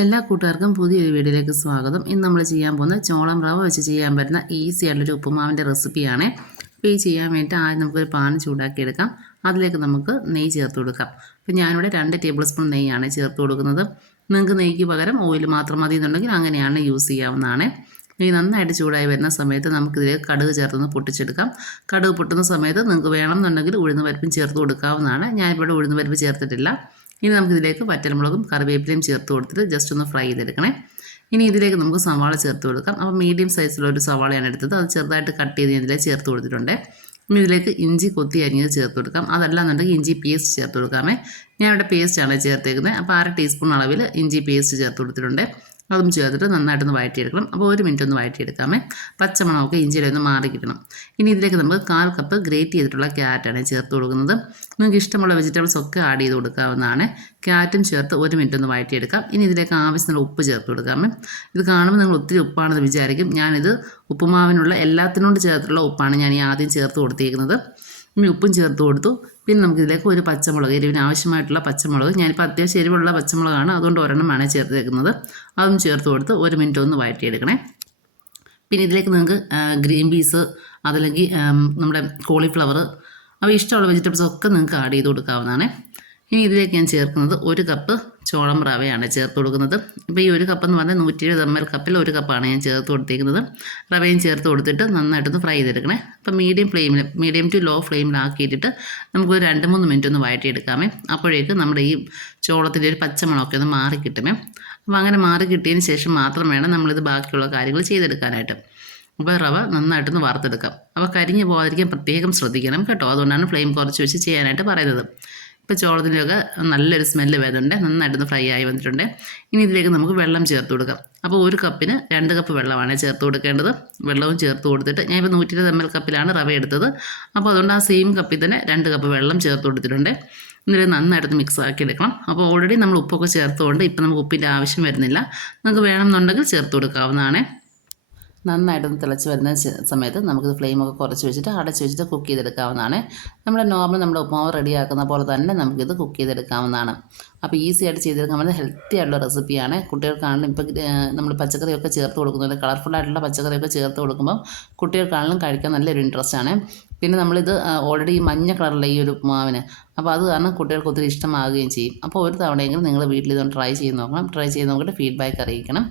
എല്ലാ കൂട്ടുകാർക്കും പുതിയൊരു വീഡിയോയിലേക്ക് സ്വാഗതം. ഇന്ന് നമ്മൾ ചെയ്യാൻ പോകുന്ന ചോളം റവ വെച്ച് ചെയ്യാൻ പറ്റുന്ന ഈസി ആയിട്ടുള്ളൊരു ഉപ്പുമാവിന്റെ റെസിപ്പിയാണ്. അപ്പോൾ ഈ ചെയ്യാൻ വേണ്ടിയിട്ട് ആദ്യം നമുക്കൊരു പാൻ ചൂടാക്കി എടുക്കാം അതിലേക്ക് നമുക്ക് നെയ്യ് ചേർത്ത് കൊടുക്കാം. അപ്പോൾ ഞാനിവിടെ രണ്ട് ടേബിൾ സ്പൂൺ നെയ്യാണ് ചേർത്ത് കൊടുക്കുന്നത്. നിങ്ങൾക്ക് നെയ്യ്ക്ക് പകരം ഓയിൽ മാത്രം മതി എന്നുണ്ടെങ്കിൽ അങ്ങനെയാണ് യൂസ് ചെയ്യാവുന്നതാണ്. ഈ നന്നായിട്ട് ചൂടായി വരുന്ന സമയത്ത് നമുക്കിതിലേക്ക് കടുക് ചേർത്തൊന്ന് പൊട്ടിച്ചെടുക്കാം. കടുക് പൊട്ടുന്ന സമയത്ത് നിങ്ങൾക്ക് വേണമെന്നുണ്ടെങ്കിൽ ഉഴുന്ന് പരിപ്പും ചേർത്ത് കൊടുക്കാവുന്നതാണ്. ഞാനിവിടെ ഉഴുന്ന് പരിപ്പ് ചേർത്തിട്ടില്ല. ഇനി നമുക്കിതിലേക്ക് വറ്റൽമുളകും കറിവേപ്പിലയും ചേർത്ത് കൊടുത്തിട്ട് ജസ്റ്റ് ഒന്ന് ഫ്രൈ ചെയ്തെടുക്കണേ. ഇനി ഇതിലേക്ക് നമുക്ക് സവാള ചേർത്ത് കൊടുക്കാം. അപ്പോൾ മീഡിയം സൈസിലുള്ള ഒരു സവാളയാണ് എടുത്തത്. അത് ചെറുതായിട്ട് കട്ട് ചെയ്ത് ഇതിലേക്ക് ചേർത്ത് കൊടുത്തിട്ടുണ്ട്. ഇനി ഇതിലേക്ക് ഇഞ്ചി കൊത്തി അരിഞ്ഞത് ചേർത്ത് കൊടുക്കാം. അതല്ലാന്നുണ്ടെങ്കിൽ ഇഞ്ചി പേസ്റ്റ് ചേർത്ത് കൊടുക്കാമേ. ഞാൻ ഇവിടെ പേസ്റ്റാണ് ചേർത്തേക്കുന്നത്. അപ്പോൾ അര ടീസ്പൂൺ അളവിൽ ഇഞ്ചി പേസ്റ്റ് ചേർത്ത് കൊടുത്തിട്ടുണ്ട്. അതും ചേർത്തിട്ട് നന്നായിട്ടൊന്ന് വഴറ്റിയെടുക്കണം. അപ്പോൾ ഒരു മിനിറ്റ് ഒന്ന് വഴറ്റിയെടുക്കാമേ. പച്ചമണമൊക്കെ ഇഞ്ചിയുടെ ഒന്ന് മാറി കിട്ടണം. ഇനി ഇതിലേക്ക് നമുക്ക് കാൽ കപ്പ് ഗ്രേറ്റ് ചെയ്തിട്ടുള്ള ക്യാരറ്റാണ് ചേർത്ത് കൊടുക്കുന്നത്. നിങ്ങൾക്ക് ഇഷ്ടമുള്ള വെജിറ്റബിൾസ് ഒക്കെ ആഡ് ചെയ്ത് കൊടുക്കാവുന്നതാണ്. ക്യാരറ്റും ചേർത്ത് ഒരു മിനിറ്റ് ഒന്ന് വഴറ്റിയെടുക്കാം. ഇനി ഇതിലേക്ക് ആവശ്യത്തിനുള്ള ഉപ്പ് ചേർത്ത് കൊടുക്കാമേ. ഇത് കാണുമ്പോൾ നിങ്ങൾ ഒത്തിരി ഉപ്പാണെന്ന് വിചാരിക്കും. ഞാനിത് ഉപ്പുമാവിനുള്ള എല്ലാത്തിനോട് ചേർത്തുള്ള ഉപ്പാണ് ഞാൻ ഈ ആദ്യം ചേർത്ത് കൊടുത്തിരിക്കുന്നത്. ഇനി ഉപ്പും ചേർത്ത് കൊടുത്തു. പിന്നെ നമുക്കിതിലേക്ക് ഒരു പച്ചമുളക് എരിവിന് ആവശ്യമായിട്ടുള്ള പച്ചമുളക്. ഞാനിപ്പോൾ അത്യാവശ്യം എരിവുള്ള പച്ചമുളകാണ്. അതുകൊണ്ട് ഒരെണ്ണമാണ് ചേർത്തേക്കുന്നത്. അതും ചേർത്ത് കൊടുത്ത് ഒരു മിനിറ്റ് ഒന്ന് വഴറ്റിയെടുക്കണേ. പിന്നെ ഇതിലേക്ക് നിങ്ങൾക്ക് ഗ്രീൻ പീസ് അതല്ലെങ്കിൽ നമ്മുടെ കോളിഫ്ലവർ അവ ഇഷ്ടമുള്ള വെജിറ്റബിൾസ് ഒക്കെ നിങ്ങൾക്ക് ആഡ് ചെയ്ത് കൊടുക്കാവുന്നതാണ്. ഇനി ഇതിലേക്ക് ഞാൻ ചേർക്കുന്നത് ഒരു കപ്പ് ചോളം റവയാണ് ചേർത്ത് കൊടുക്കുന്നത്. ഇപ്പോൾ ഈ ഒരു കപ്പ് എന്ന് പറഞ്ഞാൽ നൂറ്റി എഴുപത് എം എൽ കപ്പിൽ ഒരു കപ്പാണ് ഞാൻ ചേർത്ത് കൊടുത്തിരിക്കുന്നത് റവയും ചേർത്ത് കൊടുത്തിട്ട് നന്നായിട്ടൊന്ന് ഫ്രൈ ചെയ്തെടുക്കണേ. അപ്പോൾ മീഡിയം ഫ്ലെയിമിൽ മീഡിയം ടു ലോ ഫ്ലെയിമിലാക്കിയിട്ടിട്ട് നമുക്ക് ഒരു രണ്ട് മൂന്ന് മിനിറ്റ് ഒന്ന് വഴറ്റിയെടുക്കാമേ. അപ്പോഴേക്ക് നമ്മുടെ ഈ ചോളത്തിന്റെ ഒരു പച്ചമുളകൊക്കെ ഒന്ന് മാറി കിട്ടുമേ. അപ്പോൾ അങ്ങനെ മാറി കിട്ടിയതിന് ശേഷം മാത്രം വേണം നമ്മളിത് ബാക്കിയുള്ള കാര്യങ്ങൾ ചെയ്തെടുക്കാനായിട്ട്. അപ്പോൾ റവ നന്നായിട്ടൊന്ന് വറുത്തെടുക്കാം. അപ്പോൾ കരിഞ്ഞ് പോകാതിരിക്കാൻ പ്രത്യേകം ശ്രദ്ധിക്കണം കേട്ടോ. അതുകൊണ്ടാണ് ഫ്ലെയിം കുറച്ച് വെച്ച് ചെയ്യാനായിട്ട് പറയുന്നത്. ഇപ്പോൾ ചോളത്തിലൊക്കെ നല്ലൊരു സ്മെല്ല് വരുന്നുണ്ട്. നന്നായിട്ടൊന്ന് ഫ്രൈ ആയി വന്നിട്ടുണ്ട്. ഇനി ഇതിലേക്ക് നമുക്ക് വെള്ളം ചേർത്ത് കൊടുക്കാം. അപ്പോൾ ഒരു കപ്പിന് രണ്ട് കപ്പ് വെള്ളമാണ് ചേർത്ത് കൊടുക്കേണ്ടത്. വെള്ളവും ചേർത്ത് കൊടുത്തിട്ട് ഞാൻ ഇപ്പോൾ നൂറ്റി ഇരുപത് എം എൽ കപ്പിലാണ് റവ എടുത്തത്. അപ്പോൾ അതുകൊണ്ട് ആ സെയിം കപ്പിൽ തന്നെ രണ്ട് കപ്പ് വെള്ളം ചേർത്ത് കൊടുത്തിട്ടുണ്ട്. എന്നിട്ട് നന്നായിട്ട് മിക്സ് ആക്കി എടുക്കണം. അപ്പോൾ ഓൾറെഡി നമ്മൾ ഉപ്പൊക്കെ ചേർത്തുകൊണ്ട് ഇപ്പോൾ നമുക്ക് ഉപ്പിന്റെ ആവശ്യം വരുന്നില്ല. നമുക്ക് വേണമെന്നുണ്ടെങ്കിൽ ചേർത്ത് കൊടുക്കാവുന്നതാണ്. നന്നായിട്ടൊന്ന് തിളച്ച് വരുന്ന സമയത്ത് നമുക്കിത് ഫ്ലെയിമൊക്കെ കുറച്ച് വെച്ചിട്ട് അടച്ച് വെച്ചിട്ട് കുക്ക് ചെയ്തെടുക്കാവുന്നതാണ്. നമ്മുടെ നോർമൽ നമ്മുടെ ഉപ്പുമാവ് റെഡിയാക്കുന്ന പോലെ തന്നെ നമുക്കിത് കുക്ക് ചെയ്തെടുക്കാവുന്നതാണ്. അപ്പോൾ ഈസി ആയിട്ട് ചെയ്തെടുക്കാൻ പറ്റുന്ന ഹെൽത്തി ആയിട്ടുള്ള റെസിപ്പിയാണ്. കുട്ടികൾക്കാണെങ്കിലും ഇപ്പോൾ നമ്മൾ പച്ചക്കറിയൊക്കെ ചേർത്ത് കൊടുക്കുന്നത് കളർഫുൾ ആയിട്ടുള്ള പച്ചക്കറിയൊക്കെ ചേർത്ത് കൊടുക്കുമ്പോൾ കുട്ടികൾക്കാണെങ്കിലും കഴിക്കാൻ നല്ലൊരു ഇൻട്രസ്റ്റ് ആണ്. പിന്നെ നമ്മളിത് ഓൾറെഡി മഞ്ഞ കളറുള്ള ഈ ഒരു ഉപ്പുമാവിന് അപ്പോൾ അത് കാരണം കുട്ടികൾക്ക് ഒത്തിരി ഇഷ്ടമാവുകയും ചെയ്യും. അപ്പോൾ ഒരു തവണയെങ്കിലും നിങ്ങൾ വീട്ടിൽ ഇതൊന്ന് ട്രൈ ചെയ്ത് നോക്കണം. ട്രൈ ചെയ്ത് നോക്കിയിട്ട് ഫീഡ്ബാക്ക് അറിയിക്കണം.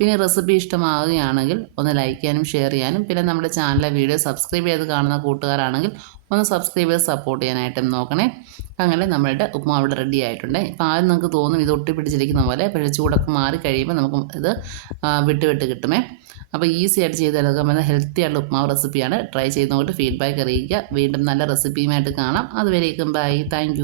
പിന്നെ റെസിപ്പി ഇഷ്ടമാവുകയാണെങ്കിൽ ഒന്ന് ലൈക്ക് ചെയ്യാനും ഷെയർ ചെയ്യാനും പിന്നെ നമ്മുടെ ചാനലിലെ വീഡിയോ സബ്സ്ക്രൈബ് ചെയ്ത് കാണുന്ന കൂട്ടുകാരാണെങ്കിൽ ഒന്ന് സബ്സ്ക്രൈബ് ചെയ്ത് സപ്പോർട്ട് ചെയ്യാനായിട്ടും നോക്കണേ. അങ്ങനെ നമ്മളുടെ ഉപ്പുമാവ് ഇവിടെ റെഡി ആയിട്ടുണ്ട്. ഇപ്പോൾ ആദ്യം നമുക്ക് തോന്നും ഇത് ഒട്ടിപ്പിടിച്ചിരിക്കുന്ന പോലെ പക്ഷേ ചൂടൊക്കെ മാറി കഴിയുമ്പോൾ നമുക്ക് ഇത് വിട്ട് വിട്ട് കിട്ടുമേ. അപ്പോൾ ഈസി ആയിട്ട് ചെയ്തെടുക്കാൻ പറ്റുന്ന ഹെൽത്തി ആയിട്ടുള്ള ഉപ്പുമാവ് റെസിപ്പിയാണ് ട്രൈ ചെയ്ത് നോക്കിയിട്ട് ഫീഡ്ബാക്ക് അറിയിക്കുക. വീണ്ടും നല്ല റെസിപ്പിയുമായിട്ട് കാണാം. അതുവരേക്കും ബൈ താങ്ക്